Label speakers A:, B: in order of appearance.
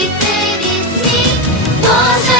A: Відійти від сніг, Боже.